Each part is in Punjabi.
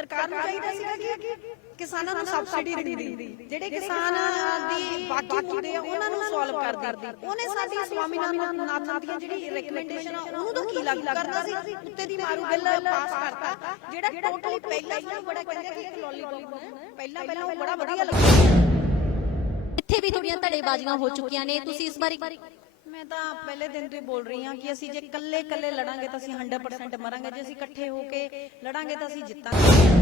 ਸਰਕਾਰ ਨੂੰ ਚਾਹੀਦਾ ਸੀਗਾ ਕਿ ਕਿਸਾਨਾਂ ਨੂੰ ਸਬਸਿਡੀ ਦਿੰਦੀ, ਜਿਹੜੇ ਕਿਸਾਨ ਦੀ ਬਾਕੀ ਮੁੱਦੇ ਆ ਉਹਨਾਂ ਨੂੰ ਸੋਲਵ ਕਰਦੀ। ਉਹਨੇ ਸਾਡੀ ਸਵਾਮੀਨਾਥਨ ਦੀਆਂ ਜਿਹੜੀ ਰეკਮੈਂਡੇਸ਼ਨ ਆ ਉਹਨੂੰ ਤਾਂ ਕੀ ਲਾਗੂ ਕਰਨਾ ਸੀ, ਉੱਤੇ ਦੀ ਮਾਰੂ ਬਿੱਲ ਪਾਸ ਕਰਤਾ ਜਿਹੜਾ ਟੋਟਲੀ ਪਹਿਲਾਂ ਹੀ ਬੜਾ ਕਹਿੰਦੇ ਕਿ ਇੱਕ ਲੋਲੀਪੌਪ ਪਹਿਲਾਂ ਉਹ ਬੜਾ ਵਧੀਆ ਲੱਗਾ। ਇੱਥੇ ਵੀ ਥੋੜੀਆਂ ਧੜੇਬਾਜ਼ੀਆਂ ਹੋ ਚੁੱਕੀਆਂ ਨੇ, ਤੁਸੀਂ ਇਸ ਬਾਰੇ? ਮੈਂ ਤਾਂ ਪਹਿਲੇ ਦਿਨ ਤੋਂ ਹੀ ਬੋਲ ਰਹੀ ਹਾਂ ਕਿ ਅਸੀਂ ਜੇ ਇਕੱਲੇ ਲੜਾਂਗੇ ਤਾਂ ਅਸੀਂ 100% ਮਰਾਂਗੇ, ਜੇ ਅਸੀਂ ਇਕੱਠੇ ਹੋ ਕੇ ਲੜਾਂਗੇ ਤਾਂ ਅਸੀਂ ਜਿੱਤਾਂਗੇ।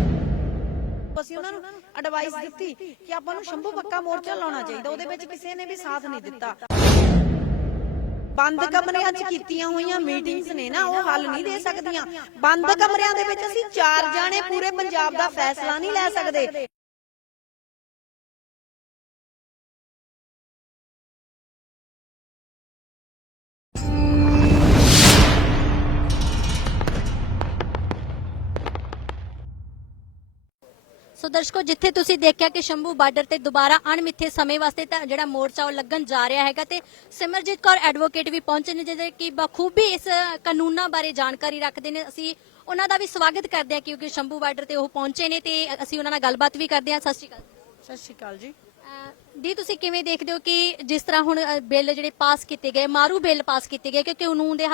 ਅਸੀਂ ਉਹਨਾਂ ਨੂੰ ਐਡਵਾਈਸ ਦਿੱਤੀ ਕਿ ਆਪਾਂ ਨੂੰ ਸ਼ੰਭੂ ਪੱਕਾ ਮੋਰਚਾ ਲਾਉਣਾ ਚਾਹੀਦਾ, ਉਹਦੇ ਵਿੱਚ ਕਿਸੇ ਨੇ ਵੀ ਸਾਥ ਨਹੀਂ ਦਿੱਤਾ। ਬੰਦ ਕਮਰਿਆਂ 'ਚ ਕੀਤੀਆਂ ਹੋਈਆਂ ਮੀਟਿੰਗਸ ਨੇ ਨਾ, ਉਹ ਹੱਲ ਨਹੀਂ ਦੇ ਸਕਦੀਆਂ। ਬੰਦ ਕਮਰਿਆਂ ਦੇ ਵਿੱਚ ਅਸੀਂ 4 ਜਾਣੇ ਪੂਰੇ ਪੰਜਾਬ ਦਾ ਫੈਸਲਾ ਨਹੀਂ ਲੈ ਸਕਦੇ। ਸੋ ਦਰਸ਼ਕੋ, ਜਿੱਥੇ ਤੁਸੀਂ ਦੇਖਿਆ ਕਿ ਸ਼ੰਭੂ ਬਾਰਡਰ ਤੇ ਦੁਬਾਰਾ ਅਣਮਿੱਥੇ ਸਮੇਂ ਵਾਸਤੇ ਤਾਂ ਜਿਹੜਾ ਮੋਰਚਾ ਉਹ ਲੱਗਣ ਜਾ ਰਿਹਾ ਹੈਗਾ, ਤੇ ਸਿਮਰਜੀਤ ਕੌਰ ਐਡਵੋਕੇਟ ਵੀ ਪਹੁੰਚੇ ਨੇ ਜਿਹੜੇ ਕਿ ਬਖੂਬੀ ਇਸ ਕਾਨੂੰਨਾਂ ਬਾਰੇ ਜਾਣਕਾਰੀ ਰੱਖਦੇ ਨੇ। ਅਸੀਂ ਉਹਨਾਂ ਦਾ ਵੀ ਸਵਾਗਤ ਕਰਦੇ ਹਾਂ ਕਿਉਂਕਿ ਸ਼ੰਭੂ ਬਾਰਡਰ ਤੇ ਉਹ ਪਹੁੰਚੇ ਨੇ, ਤੇ ਅਸੀਂ ਉਹਨਾਂ ਨਾਲ ਗੱਲਬਾਤ ਵੀ ਕਰਦੇ ਹਾਂ। ਸਤਿ ਸ਼੍ਰੀ ਅਕਾਲ। ਸਤਿ ਸ਼੍ਰੀ ਅਕਾਲ ਜੀ। ਦੀ ਤੁਸੀਂ ਕਿਵੇਂ ਦੇਖਦੇ ਹੋ ਕਿ ਜਿਸ ਤਰ੍ਹਾਂ ਹੁਣ ਬਿੱਲ ਜਿਹੜੇ ਪਾਸ ਕੀਤੇ ਗਏ, ਮਾਰੂ ਬਿੱਲ ਪਾਸ ਕੀਤੇ ਗਏ, ਕਿਉਂਕਿ ਕਾਨੂੰਨ ਦੇ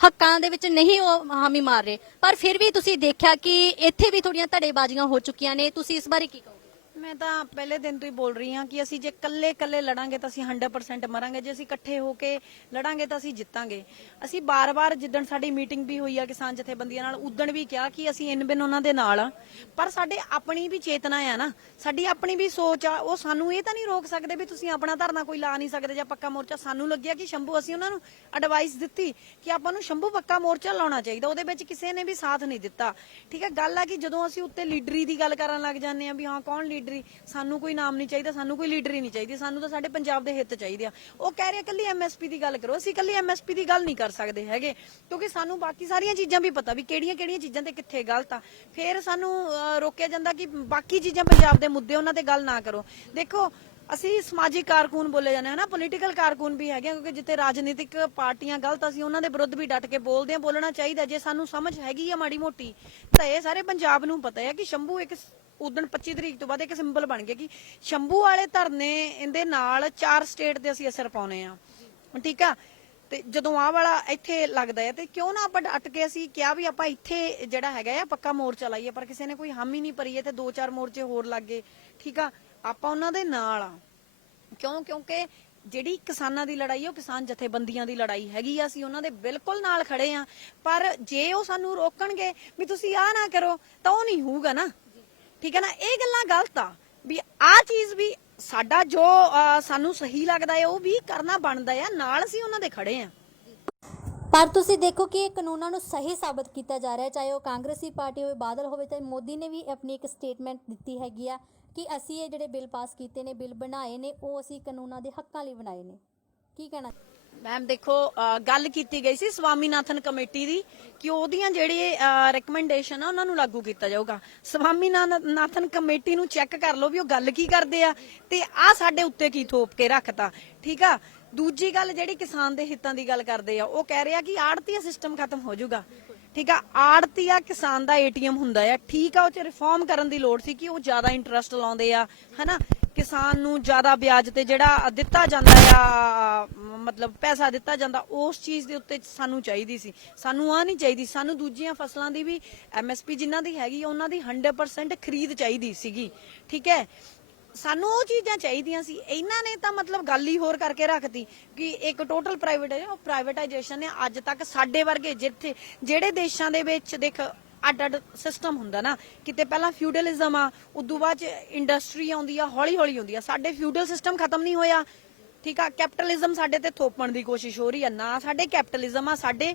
ਹੱਕਾਂ ਦੇ ਵਿੱਚ ਨਹੀਂ ਉਹ ਹਾਮੀ ਮਾਰ ਰਹੇ, ਪਰ ਫਿਰ ਵੀ ਤੁਸੀਂ ਦੇਖਿਆ ਕਿ ਇੱਥੇ ਵੀ ਥੋੜੀਆਂ ਧੜੇਬਾਜ਼ੀਆਂ ਹੋ ਚੁੱਕੀਆਂ ਨੇ, ਤੁਸੀਂ ਇਸ ਬਾਰੇ ਕੀ ਕਹੋਗੇ? ਮੈਂ ਤਾਂ ਪਹਿਲੇ ਦਿਨ ਤੋਂ ਹੀ ਬੋਲ ਰਹੀ ਹਾਂ ਕਿ ਅਸੀਂ ਜੇ ਇਕੱਲੇ ਲੜਾਂਗੇ ਤਾਂ ਅਸੀਂ 100% ਮਰਾਂਗੇ, ਜੇ ਅਸੀਂ ਇਕੱਠੇ ਹੋ ਕੇ ਲੜਾਂਗੇ ਤਾਂ ਅਸੀਂ ਜਿੱਤਾਂਗੇ। ਅਸੀਂ ਬਾਰ-ਬਾਰ ਜਿੱਦਣ ਸਾਡੀ ਮੀਟਿੰਗ ਵੀ ਹੋਈ ਆ ਕਿਸਾਨ ਜਥੇਬੰਦੀਆਂ ਨਾਲ, ਉਦਣ ਵੀ ਕਿਹਾ ਕਿ ਅਸੀਂ ਇਨ-ਬਿਨ ਉਹਨਾਂ ਦੇ ਨਾਲ ਆ, ਪਰ ਸਾਡੇ ਆਪਣੀ ਵੀ ਚੇਤਨਾ ਆ ਨਾ, ਸਾਡੀ ਆਪਣੀ ਵੀ ਸੋਚ ਆ। ਉਹ ਸਾਨੂੰ ਇਹ ਤਾਂ ਨਹੀਂ ਰੋਕ ਸਕਦੇ ਵੀ ਤੁਸੀਂ ਆਪਣਾ ਧਰਨਾ ਕੋਈ ਲਾ ਨਹੀਂ ਸਕਦੇ ਜਾਂ ਪੱਕਾ ਮੋਰਚਾ। ਸਾਨੂੰ ਲੱਗਿਆ ਕਿ ਸ਼ੰਭੂ, ਅਸੀਂ ਉਹਨਾਂ ਨੂੰ ਐਡਵਾਈਸ ਦਿੱਤੀ ਕਿ ਆਪਾਂ ਨੂੰ ਸ਼ੰਭੂ ਪੱਕਾ ਮੋਰਚਾ ਲਾਉਣਾ ਚਾਹੀਦਾ, ਉਹਦੇ ਵਿੱਚ ਕਿਸੇ ਨੇ ਵੀ ਸਾਥ ਨਹੀਂ ਦਿੱਤਾ। ਠੀਕ ਹੈ, ਗੱਲ ਆ ਕਿ ਜਦੋਂ ਅਸੀਂ ਉੱਤੇ ਲੀਡਰੀ ਦੀ ਗੱਲ ਕਰਨ ਲੱਗ ਜਾਂਦੇ ਆ ਵੀ ਹਾਂ ਕੌਣ ਲੀਡਰ, ਸਾਨੂੰ ਕੋਈ ਨਾਮ ਨਹੀਂ ਚਾਹੀਦਾ, ਸਾਨੂੰ ਕੋਈ ਲੀਡਰ ਹੀ ਨਹੀਂ ਚਾਹੀਦੀ, ਸਾਨੂੰ ਤਾਂ ਸਾਡੇ ਪੰਜਾਬ ਦੇ ਹਿੱਤ ਚਾਹੀਦੇ ਆ। ਉਹ ਕਹਿ ਰਹੇ ਇਕੱਲੀ ਐਮਐਸਪੀ ਦੀ ਗੱਲ ਕਰੋ, ਅਸੀਂ ਇਕੱਲੀ ਐਮਐਸਪੀ ਦੀ ਗੱਲ ਨਹੀਂ ਕਰ ਸਕਦੇ ਹੈਗੇ, ਕਿਉਂਕਿ ਸਾਨੂੰ ਬਾਕੀ ਸਾਰੀਆਂ ਚੀਜ਼ਾਂ ਵੀ ਪਤਾ ਵੀ ਕਿਹੜੀਆਂ ਚੀਜ਼ਾਂ ਤੇ ਕਿੱਥੇ ਗਲਤ ਆ। ਫਿਰ ਸਾਨੂੰ ਰੋਕਿਆ ਜਾਂਦਾ ਕਿ ਬਾਕੀ ਚੀਜ਼ਾਂ ਪੰਜਾਬ ਦੇ ਮੁੱਦੇ ਉਹਨਾਂ ਤੇ ਗੱਲ ਨਾ ਕਰੋ। ਦੇਖੋ, ਅਸੀਂ ਸਮਾਜਿਕ ਕਾਰਕੁਨ ਬੋਲੇ ਜਾਂਦੇ ਹਾਂ ਨਾ, ਪੋਲੀਟੀਕਲ ਕਾਰਕੁਨ ਵੀ ਹੈਗੇ, ਕਿਉਂਕਿ ਜਿੱਥੇ ਰਾਜਨੀਤਿਕ ਪਾਰਟੀਆਂ ਗਲਤ, ਅਸੀਂ ਉਹਨਾਂ ਦੇ ਵਿਰੁੱਧ ਵੀ ਡਟ ਕੇ ਬੋਲਦੇ ਹਾਂ, ਬੋਲਣਾ ਚਾਹੀਦਾ। ਜੇ ਸਾਨੂੰ ਸਮਝ ਹੈਗੀ ਆ ਮਾੜੀ ਮੋਟੀ ਤਾਂ ਇਹ ਸਾਰੇ ਪੰਜਾਬ ਨੂੰ ਪਤਾ ਹੈ ਕਿ ਸ਼ੰਭੂ ਇੱਕ ਉਦਣ 25 ਤਰੀਕ ਤੋਂ ਬਾਅਦ ਇੱਕ ਸਿੰਬਲ ਬਣ ਗਿਆ ਕਿ ਸ਼ੰਭੂ ਵਾਲੇ ਧਰਨੇ ਇਹਦੇ ਨਾਲ 4 ਸਟੇਟ ਤੇ ਅਸੀਂ ਅਸਰ ਪਾਉਨੇ ਆ। ਠੀਕ ਆ, ਤੇ ਜਦੋਂ ਆਹ ਵਾਲਾ ਇੱਥੇ ਲੱਗਦਾ ਹੈ ਤੇ ਕਿਉਂ ਨਾ ਆਪਾਂ ਡਟ ਕੇ ਅਸੀਂ ਕਿਹਾ ਵੀ ਆਪਾਂ ਇੱਥੇ ਜਿਹੜਾ ਹੈਗਾ ਆ ਪੱਕਾ ਮੋਰਚਾ ਲਾਈਏ, ਪਰ ਕਿਸੇ ਨੇ ਕੋਈ ਹਾਮੀ ਨਹੀਂ ਭਰੀ। ਤੇ 2-4 ਮੋਰਚੇ ਹੋਰ ਲੱਗ ਗਏ। ਠੀਕ ਆ, ਆਪਾਂ ਉਹਨਾਂ ਦੇ ਨਾਲ ਆ। ਕਿਉਂਕਿ ਜਿਹੜੀ ਕਿਸਾਨਾਂ ਦੀ ਲੜਾਈ ਉਹ ਕਿਸਾਨ ਜਥੇਬੰਦੀਆਂ ਦੀ ਲੜਾਈ ਹੈਗੀ ਆ, ਅਸੀਂ ਉਹਨਾਂ ਦੇ ਬਿਲਕੁਲ ਨਾਲ ਖੜੇ ਆ। ਪਰ ਜੇ ਉਹ ਸਾਨੂੰ ਰੋਕਣਗੇ ਵੀ ਤੁਸੀਂ ਆਹ ਨਾ ਕਰੋ ਤਾਂ ਉਹ ਨਹੀਂ ਹੋਊਗਾ ਨਾ। ਠੀਕ ਹੈ ਨਾ, ਇਹ ਗੱਲਾਂ ਗਲਤ ਆ ਵੀ ਆਹ ਚੀਜ਼ ਵੀ ਸਾਡਾ ਜੋ ਸਾਨੂੰ ਸਹੀ ਲੱਗਦਾ ਹੈ ਉਹ ਵੀ ਕਰਨਾ ਬਣਦਾ ਆ, ਨਾਲ ਅਸੀਂ ਉਹਨਾਂ ਦੇ ਖੜੇ ਆ। ਪਰ ਤੁਸੀਂ ਦੇਖੋ ਕਿ ਇਹ ਕਾਨੂੰਨਾਂ ਨੂੰ ਸਹੀ ਸਾਬਤ ਕੀਤਾ ਜਾ ਰਿਹਾ, ਚਾਹੇ ਉਹ ਕਾਂਗਰਸੀ ਪਾਰਟੀ ਹੋਵੇ, ਬਾਦਲ ਹੋਵੇ, ਤੇ ਮੋਦੀ ਨੇ ਵੀ ਆਪਣੀ ਇੱਕ ਸਟੇਟਮੈਂਟ ਦਿੱਤੀ ਹੈਗੀ ਆ ਕਿ ਅਸੀਂ ਇਹ ਜਿਹੜੇ ਬਿੱਲ ਪਾਸ ਕੀਤੇ ਨੇ, ਬਿੱਲ ਬਣਾਏ ਨੇ, ਉਹ ਅਸੀਂ ਕਾਨੂੰਨਾਂ ਦੇ ਹੱਕਾਂ ਲਈ ਬਣਾਏ ਨੇ। ਕੀ ਕਹਿਣਾ? ਮੈਮ ਦੇਖੋ, ਗੱਲ ਕੀਤੀ ਗਈ ਸੀ ਸਵਾਮੀਨਾਥਨ ਕਮੇਟੀ ਦੀ ਕਿ ਉਹਦੀਆਂ ਜਿਹੜੇ ਰეკਮੈਂਡੇਸ਼ਨ ਆ ਉਹਨਾਂ ਨੂੰ ਲਾਗੂ ਕੀਤਾ ਜਾਊਗਾ। ਸਵਾਮੀਨਾਥਨ ਕਮੇਟੀ ਨੂੰ ਚੈੱਕ ਕਰ ਲਓ ਵੀ ਉਹ ਗੱਲ ਕੀ ਕਰਦੇ ਆ ਤੇ ਆ ਸਾਡੇ ਉੱਤੇ ਕੀ ਥੋਪ ਕੇ ਰੱਖਤਾ। ਠੀਕ ਆ, ਦੂਜੀ ਗੱਲ ਜਿਹੜੀ ਕਿਸਾਨ ਦੇ ਹਿੱਤਾਂ ਦੀ ਗੱਲ ਕਰਦੇ ਆ, ਉਹ ਕਹਿ ਰਿਹਾ ਕਿ ਆੜਤੀਆ ਸਿਸਟਮ ਖਤਮ ਹੋ ਜਾਊਗਾ। ਠੀਕ ਆ, ਆੜਤੀਆ ਕਿਸਾਨ ਦਾ ਏਟੀਐਮ ਹੁੰਦਾ ਆ। ਠੀਕ ਆ, ਉਹ ਚ ਰਿਫਾਰਮ ਕਰਨ ਦੀ ਲੋੜ ਸੀ ਕਿ ਉਹ ਜ਼ਿਆਦਾ ਇੰਟਰਸਟ ਲਾਉਂਦੇ ਆ, ਹਨਾ, ਕਿਸਾਨ ਨੂੰ ਜ਼ਿਆਦਾ ਵਿਆਜ ਤੇ ਜਿਹੜਾ ਦਿੱਤਾ ਜਾਂਦਾ ਆ, ਮਤਲਬ ਪੈਸਾ ਦਿੱਤਾ ਜਾਂਦਾ, ਉਸ ਚੀਜ਼ ਦੇ ਉੱਤੇ ਸਾਨੂੰ ਚਾਹੀਦੀ ਸੀ। ਸਾਨੂੰ ਆ ਨਹੀਂ ਚਾਹੀਦੀ, ਸਾਨੂੰ ਦੂਜੀਆਂ ਫਸਲਾਂ ਦੀ ਵੀ ਐਮਐਸਪੀ ਜਿਨ੍ਹਾਂ ਦੀ ਹੈਗੀ ਉਹਨਾਂ ਦੀ 100% ਖਰੀਦ ਚਾਹੀਦੀ ਸੀਗੀ। ਠੀਕ ਹੈ, ਸਾਨੂੰ ਉਹ ਚੀਜ਼ਾਂ ਚਾਹੀਦੀਆਂ ਸੀ। ਇਹਨਾਂ ਨੇ ਤਾਂ ਮਤਲਬ ਗੱਲ ਹੀ ਹੋਰ ਕਰਕੇ ਰੱਖਤੀ ਕਿ ਇੱਕ ਟੋਟਲ ਪ੍ਰਾਈਵੇਟਾਈਜੇਸ਼ਨ ਨੇ ਅੱਜ ਤੱਕ ਸਾਡੇ ਵਰਗੇ ਜਿਹੜੇ ਦੇਸ਼ਾਂ ਦੇ ਵਿੱਚ ਦੇਖ ਅੱਡ ਸਿਸਟਮ ਹੁੰਦਾ ਨਾ, ਕਿਤੇ ਪਹਿਲਾਂ ਫਿਊਡਲਿਜ਼ਮ ਆ, ਉਦੋਂ ਬਾਅਦ ਇੰਡਸਟਰੀ ਆਉਂਦੀ ਆ, ਹੌਲੀ ਹੁੰਦੀ ਆ। ਸਾਡੇ ਫਿਊਡਲ ਸਿਸਟਮ ਖਤਮ ਨਹੀਂ ਹੋਇਆ। ਠੀਕ ਆ, ਕੈਪੀਟਲਿਜ਼ਮ ਸਾਡੇ ਤੇ ਥੋਪਣ ਦੀ ਕੋਸ਼ਿਸ਼ ਹੋ ਰਹੀ ਆ। ਨਾ ਸਾਡੇ ਕੈਪੀਟਲਿਜ਼ਮ ਆ, ਸਾਡੇ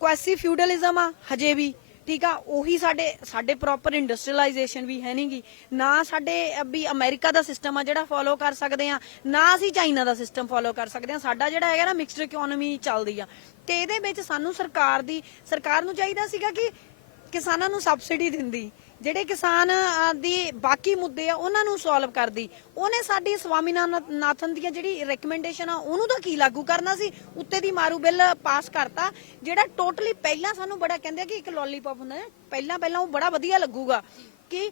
ਕੁਐਸੀ ਫਿਊਡਲਿਜ਼ਮ ਆ ਹਜੇ ਵੀ। ਠੀਕ ਆ, ਉਹੀ ਸਾਡੇ ਪ੍ਰੋਪਰ ਇੰਡਸਟਰੀਅਲਾਈਜੇਸ਼ਨ ਵੀ ਹੈ ਨਹੀਂਗੀ। ਨਾ ਸਾਡੇ ਵੀ ਅਮਰੀਕਾ ਦਾ ਸਿਸਟਮ ਆ ਜਿਹੜਾ ਫੋਲੋ ਕਰ ਸਕਦੇ ਆ, ਨਾ ਅਸੀਂ ਚਾਈਨਾ ਦਾ ਸਿਸਟਮ ਫੋਲੋ ਕਰ ਸਕਦੇ ਆ। ਸਾਡਾ ਜਿਹੜਾ ਹੈਗਾ ਨਾ ਮਿਕਸਡ ਇਕਨੋਮੀ ਚੱਲਦੀ ਆ, ਤੇ ਇਹਦੇ ਵਿੱਚ ਸਾਨੂੰ ਸਰਕਾਰ ਨੂੰ ਚਾਹੀਦਾ ਸੀਗਾ ਕਿ ਕਿਸਾਨਾਂ ਨੂੰ ਸਬਸਿਡੀ ਦਿੰਦੀ, ਜਿਹੜੇ ਕਿਸਾਨ ਦੀ ਬਾਕੀ ਮੁੱਦੇ ਆ ਉਹਨਾਂ ਨੂੰ ਸੋਲਵ ਕਰਦੀ। ਉਹਨੇ ਸਾਡੀ ਸਵਾਮੀਨਾਥਨ ਦੀ ਜਿਹੜੀ ਰეკਮੈਂਡੇਸ਼ਨ ਆ ਉਹਨੂੰ ਤਾਂ ਕੀ ਲਾਗੂ ਕਰਨਾ ਸੀ, ਉੱਤੇ ਦੀ ਮਾਰੂ ਬਿੱਲ ਪਾਸ ਕਰਤਾ ਜਿਹੜਾ ਟੋਟਲੀ ਪਹਿਲਾਂ ਸਾਨੂੰ ਬੜਾ ਕਹਿੰਦੇ ਕਿ ਇੱਕ ਲੋਲੀਪੌਪ ਹੁੰਦਾ ਹੈ, ਪਹਿਲਾਂ ਉਹ ਬੜਾ ਵਧੀਆ ਲੱਗੂਗਾ ਕਿ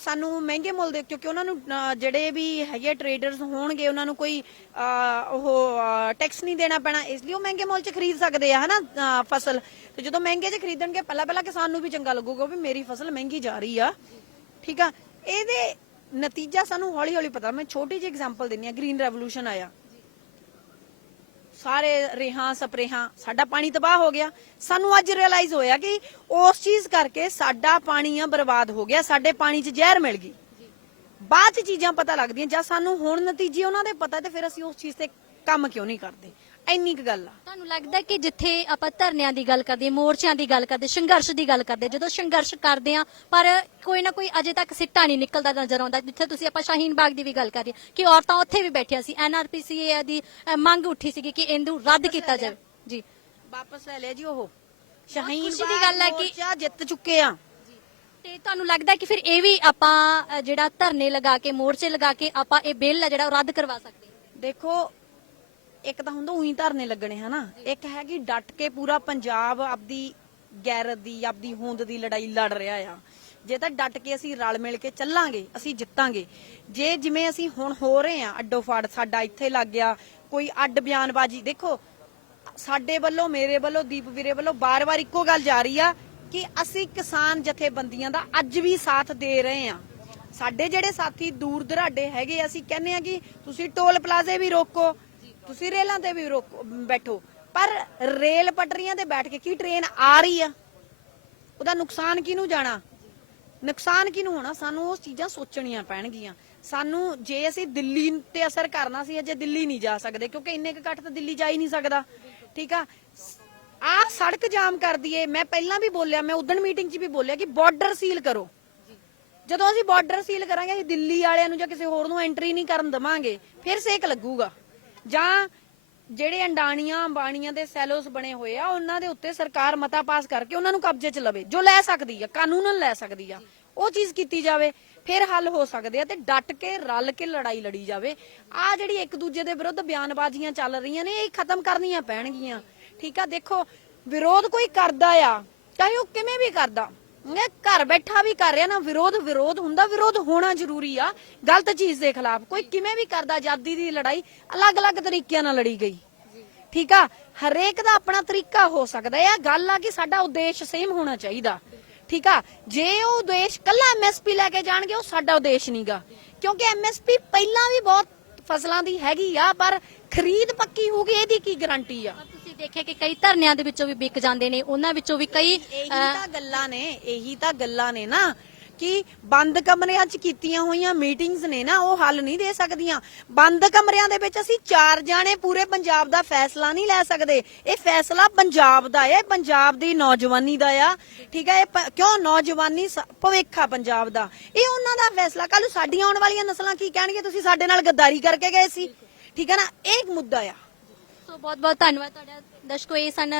ਸਾਨੂੰ ਮਹਿੰਗੇ ਮੁੱਲ ਦੇ, ਕਿਉਂਕਿ ਉਹਨਾਂ ਨੂੰ ਜਿਹੜੇ ਵੀ ਹੈਗੇ ਟ੍ਰੇਡਰਸ ਹੋਣਗੇ ਉਹਨਾਂ ਨੂੰ ਕੋਈ ਉਹ ਟੈਕਸ ਨਹੀਂ ਦੇਣਾ ਪੈਣਾ, ਇਸ ਲਈ ਉਹ ਮਹਿੰਗੇ ਮੁੱਲ 'ਚ ਖਰੀਦ ਸਕਦੇ ਆ ਹਨਾ ਫਸਲ। ਤੇ ਜਦੋਂ ਮਹਿੰਗੇ 'ਚ ਖਰੀਦਣਗੇ ਪਹਿਲਾਂ ਕਿਸਾਨ ਨੂੰ ਵੀ ਚੰਗਾ ਲੱਗੂਗਾ ਵੀ ਮੇਰੀ ਫਸਲ ਮਹਿੰਗੀ ਜਾ ਰਹੀ ਆ। ਠੀਕ ਆ, ਇਹਦੇ ਨਤੀਜਾ ਸਾਨੂੰ ਹੌਲੀ ਹੌਲੀ ਪਤਾ। ਮੈਂ ਛੋਟੀ ਜਿਹੀ ਐਗਜ਼ਾਮਪਲ ਦਿੰਨੀ ਆ, ਗ੍ਰੀਨ ਰੈਵੋਲੂਸ਼ਨ ਆਇਆ, ਸਾਰੇ ਰੇਹਾਂ ਸਪਰੇਹਾਂ, ਸਾਡਾ ਪਾਣੀ ਤਬਾਹ ਹੋ ਗਿਆ। ਸਾਨੂੰ ਅੱਜ ਰਿਅਲਾਈਜ਼ ਹੋਇਆ ਕਿ ਉਸ ਚੀਜ਼ ਕਰਕੇ ਸਾਡਾ ਪਾਣੀ ਆ ਬਰਬਾਦ ਹੋ ਗਿਆ, ਸਾਡੇ ਪਾਣੀ 'ਚ ਜ਼ਹਿਰ ਮਿਲ ਗਈ। ਬਾਅਦ 'ਚ ਚੀਜ਼ਾਂ ਪਤਾ ਲੱਗਦੀਆਂ, ਜਦ ਸਾਨੂੰ ਹੁਣ ਨਤੀਜੇ ਉਹਨਾਂ ਦੇ ਪਤਾ ਤੇ ਫਿਰ ਅਸੀਂ ਉਸ ਚੀਜ਼ ਤੇ ਕੰਮ ਕਿਉਂ ਨਹੀਂ ਕਰਦੇ। ਇੰਨੀ ਕੁ ਗੱਲ ਆ। ਤੁਹਾਨੂੰ ਲੱਗਦਾ ਕਿ ਜਿੱਥੇ ਆਪਾਂ ਧਰਨਿਆਂ ਦੀ ਗੱਲ ਕਰਦੇ, ਮੋਰਚਿਆਂ ਦੀ ਗੱਲ ਕਰਦੇ, ਸੰਘਰਸ਼ ਦੀ ਗੱਲ ਕਰਦੇ, ਜਦੋਂ ਸੰਘਰਸ਼ ਕਰਦੇ ਆ ਪਰ ਕੋਈ ਨਾ ਕੋਈ ਅਜੇ ਤੱਕ ਸਿੱਟਾ ਨਹੀਂ ਨਿਕਲਦਾ ਨਜ਼ਰ ਆਉਂਦਾ। ਜਿੱਥੇ ਤੁਸੀਂ ਆਪਾਂ ਸ਼ਾਹੀਨ ਬਾਗ ਦੀ ਵੀ ਗੱਲ ਕਰ ਰਹੇ ਕਿ ਔਰਤਾਂ ਉੱਥੇ ਵੀ ਬੈਠੀਆਂ ਸੀ, NRPC ਦੀ ਮੰਗ ਉੱਠੀ ਸੀਗੀ ਕਿ ਇਹਨੂੰ ਰੱਦ ਕੀਤਾ ਜਾਵੇ। ਜੀ ਵਾਪਸ ਲੈ ਲਿਆ ਜੀ। ਉਹ ਸ਼ਾਹੀਨ ਖੁਸ਼ੀ ਦੀ ਗੱਲ ਹੈ ਕਿ ਮੋਰਚਾ ਜਿੱਤ ਚੁੱਕੇ ਆ। ਤੇ ਤੁਹਾਨੂੰ ਲੱਗਦਾ ਕਿ ਫਿਰ ਇਹ ਵੀ ਆਪਾਂ ਜਿਹੜਾ ਧਰਨੇ ਲਗਾ ਕੇ, ਮੋਰਚੇ ਲਗਾ ਕੇ ਆਪਾਂ ਇਹ ਬਿੱਲ ਆ ਜਿਹੜਾ ਉਹ ਰੱਦ ਕਰਵਾ ਸਕਦੇ ਹਾਂ? ਦੇਖੋ, ਇੱਕ ਤਾਂ ਹੁੰਦਾ ਉਹੀ ਧਰਨੇ ਲੱਗਣੇ ਹਨਾ, ਇੱਕ ਹੈ ਕਿ ਡਟ ਕੇ ਪੂਰਾ ਪੰਜਾਬ ਆਪਦੀ ਗੈਰਤ ਦੀ, ਆਪਦੀ ਹੋਂਦ ਦੀ ਲੜਾਈ ਲੜ ਰਿਹਾ ਆ। ਜੇ ਤਾਂ ਡਟ ਕੇ ਅਸੀਂ ਰਲ ਮਿਲ ਕੇ ਚੱਲਾਂਗੇ ਅਸੀਂ ਜਿੱਤਾਂਗੇ। ਜੇ ਜਿਵੇਂ ਅਸੀਂ ਹੁਣ ਹੋ ਰਹੇ ਆ ਅੱਡੋ ਫਾੜ, ਸਾਡਾ ਇੱਥੇ ਲੱਗ ਗਿਆ ਕੋਈ ਅੱਡ ਬਿਆਨਬਾਜ਼ੀ। ਦੇਖੋ, ਸਾਡੇ ਵੱਲੋਂ, ਮੇਰੇ ਵੱਲੋਂ, ਦੀਪ ਵੀਰੇ ਵੱਲੋਂ ਬਾਰ-ਬਾਰ ਇੱਕੋ ਗੱਲ ਜਾ ਰਹੀ ਆ ਕਿ ਅਸੀਂ ਕਿਸਾਨ ਜਥੇਬੰਦੀਆਂ ਦਾ ਅੱਜ ਵੀ ਸਾਥ ਦੇ ਰਹੇ ਆ। ਸਾਡੇ ਜਿਹੜੇ ਸਾਥੀ ਦੂਰ ਦਰਾਡੇ ਹੈਗੇ, ਅਸੀਂ ਕਹਿੰਦੇ ਆ ਕਿ ਤੁਸੀਂ ਟੋਲ ਪਲਾਜ਼ੇ ਵੀ ਰੋਕੋ, ਤੁਸੀਂ ਰੇਲਾਂ ਤੇ ਵੀ ਬੈਠੋ, ਪਰ ਰੇਲ ਪਟਰੀਆਂ ਤੇ ਬੈਠ ਕੇ ਕੀ ਟ੍ਰੇਨ ਆ ਰਹੀ ਆ, ਉਹਦਾ ਨੁਕਸਾਨ ਕਿਹਨੂੰ ਜਾਣਾ, ਨੁਕਸਾਨ ਕਿਹਨੂੰ ਹੋਣਾ? ਸਾਨੂੰ ਉਹ ਚੀਜ਼ਾਂ ਸੋਚਣੀਆਂ ਪੈਣਗੀਆਂ। ਸਾਨੂੰ ਜੇ ਅਸੀਂ ਦਿੱਲੀ ਤੇ ਅਸਰ ਕਰਨਾ ਸੀ, ਅਜੇ ਦਿੱਲੀ ਨਹੀਂ ਜਾ ਸਕਦੇ ਕਿਉਂਕਿ ਇੰਨੇ ਕੁ ਘੱਟ ਤਾਂ ਦਿੱਲੀ ਜਾ ਹੀ ਨਹੀਂ ਸਕਦਾ। ਠੀਕ ਆ, ਆਹ ਸੜਕ ਜਾਮ ਕਰ ਦਈਏ। ਮੈਂ ਪਹਿਲਾਂ ਵੀ ਬੋਲਿਆ, ਮੈਂ ਉਦਣ ਮੀਟਿੰਗ 'ਚ ਵੀ ਬੋਲਿਆ ਕਿ ਬਾਰਡਰ ਸੀਲ ਕਰੋ। ਜਦੋਂ ਅਸੀਂ ਬਾਰਡਰ ਸੀਲ ਕਰਾਂਗੇ, ਅਸੀਂ ਦਿੱਲੀ ਵਾਲਿਆਂ ਨੂੰ ਜਾਂ ਕਿਸੇ ਹੋਰ ਨੂੰ ਐਂਟਰੀ ਨਹੀਂ ਕਰਨ ਦੇਵਾਂਗੇ, ਫਿਰ ਸੇਕ ਲੱਗੂਗਾ। ਜਾਂ ਜਿਹੜੇ ਅੰਡਾਣੀਆਂ ਅੰਬਾਣੀਆਂ ਦੇ ਸੈਲੋਸ ਬਣੇ ਹੋਏ ਆ ਉਹਨਾਂ ਦੇ ਉੱਤੇ ਸਰਕਾਰ ਮਤਾ ਪਾਸ ਕਰਕੇ ਉਹਨਾਂ ਨੂੰ ਕਬਜ਼ੇ 'ਚ ਲਵੇ, ਜੋ ਲੈ ਸਕਦੀ ਆ, ਕਾਨੂੰਨਨ ਲੈ ਸਕਦੀ ਆ, ਉਹ ਚੀਜ਼ ਕੀਤੀ ਜਾਵੇ, ਫਿਰ ਹੱਲ ਹੋ ਸਕਦੇ ਆ। ਤੇ ਡਟ ਕੇ ਰਲ ਕੇ ਲੜਾਈ ਲੜੀ ਜਾਵੇ। ਆ ਜਿਹੜੀ ਇੱਕ ਦੂਜੇ ਦੇ ਵਿਰੁੱਧ ਬਿਆਨਬਾਜ਼ੀਆਂ ਚੱਲ ਰਹੀਆਂ ਨੇ, ਇਹ ਖਤਮ ਕਰਨੀਆਂ ਪੈਣਗੀਆਂ। ਠੀਕ ਆ, ਦੇਖੋ ਵਿਰੋਧ ਕੋਈ ਕਰਦਾ ਆ, ਚਾਹੇ ਉਹ ਕਿਵੇਂ ਵੀ ਕਰਦਾ, ਘਰ ਬੈਠਾ ਵੀ ਕਰ ਰਿਹਾ ਨਾ, ਵਿਰੋਧ ਹੁੰਦਾ। ਵਿਰੋਧ ਹੋਣਾ ਜ਼ਰੂਰੀ ਆ ਗਲਤ ਚੀਜ਼ ਦੇ ਖਿਲਾਫ। ਕੋਈ ਕਿਵੇਂ ਵੀ ਕਰਦਾ। ਆਜ਼ਾਦੀ ਦੀ ਲੜਾਈ ਅਲੱਗ-ਅਲੱਗ ਤਰੀਕਿਆਂ ਨਾਲ ਲੜੀ ਗਈ। ਠੀਕ ਆ, ਹਰੇਕ ਦਾ ਆਪਣਾ ਤਰੀਕਾ ਹੋ ਸਕਦਾ ਹੈ। ਗੱਲ ਆ ਕਿ ਸਾਡਾ ਉਦੇਸ਼ ਸੇਮ ਹੋਣਾ ਚਾਹੀਦਾ। ਠੀਕ ਆ, ਜੇ ਉਹ ਉਦੇਸ਼ ਕੱਲਾ MSP ਲੈ ਕੇ ਜਾਣਗੇ, ਉਹ ਸਾਡਾ ਉਦੇਸ਼ ਨਹੀਂਗਾ, ਕਿਉਂਕਿ MSP ਪਹਿਲਾਂ ਵੀ ਬਹੁਤ ਫਸਲਾਂ ਦੀ ਹੈਗੀ ਆ, ਪਰ ਖਰੀਦ ਪੱਕੀ ਹੋਊਗੀ ਇਹਦੀ ਕੀ ਗਾਰੰਟੀ ਆ? ਤੁਸੀਂ ਦੇਖਿਆ ਕਿ ਕਈ ਧਰਨਿਆਂ ਦੇ ਵਿੱਚੋਂ ਵੀ ਵਿਕ ਜਾਂਦੇ ਨੇ, ਉਹਨਾਂ ਵਿੱਚੋਂ ਵੀ ਕਈ ਇਹੀ ਤਾਂ ਗੱਲਾਂ ਨੇ ਨਾ ਕਿ ਬੰਦ ਕਮਰਿਆਂ 'ਚ ਕੀਤੀਆਂ ਹੋਈਆਂ ਮੀਟਿੰਗਸ ਨੇ ਨਾ, ਉਹ ਹੱਲ ਨਹੀਂ ਦੇ ਸਕਦੀਆਂ। ਬੰਦ ਕਮਰਿਆਂ ਦੇ ਵਿੱਚ ਅਸੀਂ 4 ਜਾਣੇ ਪੂਰੇ ਪੰਜਾਬ ਦਾ ਫੈਸਲਾ ਨਹੀਂ ਲੈ ਸਕਦੇ। ਇਹ ਫੈਸਲਾ ਪੰਜਾਬ ਦਾ ਹੈ, ਪੰਜਾਬ ਦੀ ਨੌਜਵਾਨੀ ਦਾ ਆ। ਠੀਕ ਹੈ, ਇਹ ਕਿਉਂ ਨੌਜਵਾਨੀ ਭਵਿੱਖ ਆ ਪੰਜਾਬ ਦਾ, ਇਹ ਉਹਨਾਂ ਦਾ ਫੈਸਲਾ। ਕੱਲ ਨੂੰ ਸਾਡੀਆਂ ਆਉਣ ਵਾਲੀਆਂ ਨਸਲਾਂ ਕੀ ਕਹਿਣਗੇ, ਤੁਸੀਂ ਸਾਡੇ ਨਾਲ ਗੱਦਾਰੀ ਕਰਕੇ ਗਏ ਸੀ। ਠੀਕ ਹੈ ਨਾ, ਇਹ ਮੁੱਦਾ ਆ। ਸੋ ਬਹੁਤ ਬਹੁਤ ਧੰਨਵਾਦ ਤੁਹਾਡਾ। ਦਰਸ਼ਕੋ, ਇਹ ਸਨ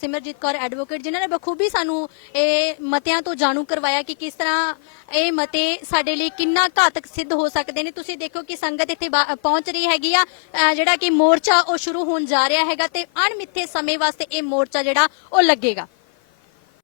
ਸਿਮਰਜੀਤ ਕੌਰ ਐਡਵੋਕੇਟ, ਜਿਨ੍ਹਾਂ ਨੇ ਬਖੂਬੀ ਸਾਨੂੰ ਇਹ ਮਤਿਆਂ ਤੋਂ ਜਾਣੂ ਕਰਵਾਇਆ ਕਿ ਕਿਸ ਤਰ੍ਹਾਂ ਇਹ ਮਤੇ ਸਾਡੇ ਲਈ ਕਿੰਨਾ ਘਾਤਕ ਸਿੱਧ ਹੋ ਸਕਦੇ ਨੇ। ਤੁਸੀਂ ਦੇਖੋ ਕਿ ਸੰਗਤ ਇੱਥੇ ਪਹੁੰਚ ਰਹੀ ਹੈਗੀ ਆ, ਜਿਹੜਾ ਕਿ ਮੋਰਚਾ ਉਹ ਸ਼ੁਰੂ ਹੋਣ ਜਾ ਰਿਹਾ ਹੈਗਾ ਤੇ ਅਣਮਿੱਥੇ ਸਮੇਂ ਵਾਸਤੇ ਇਹ ਮੋਰਚਾ ਜਿਹੜਾ ਉਹ ਲੱਗੇਗਾ।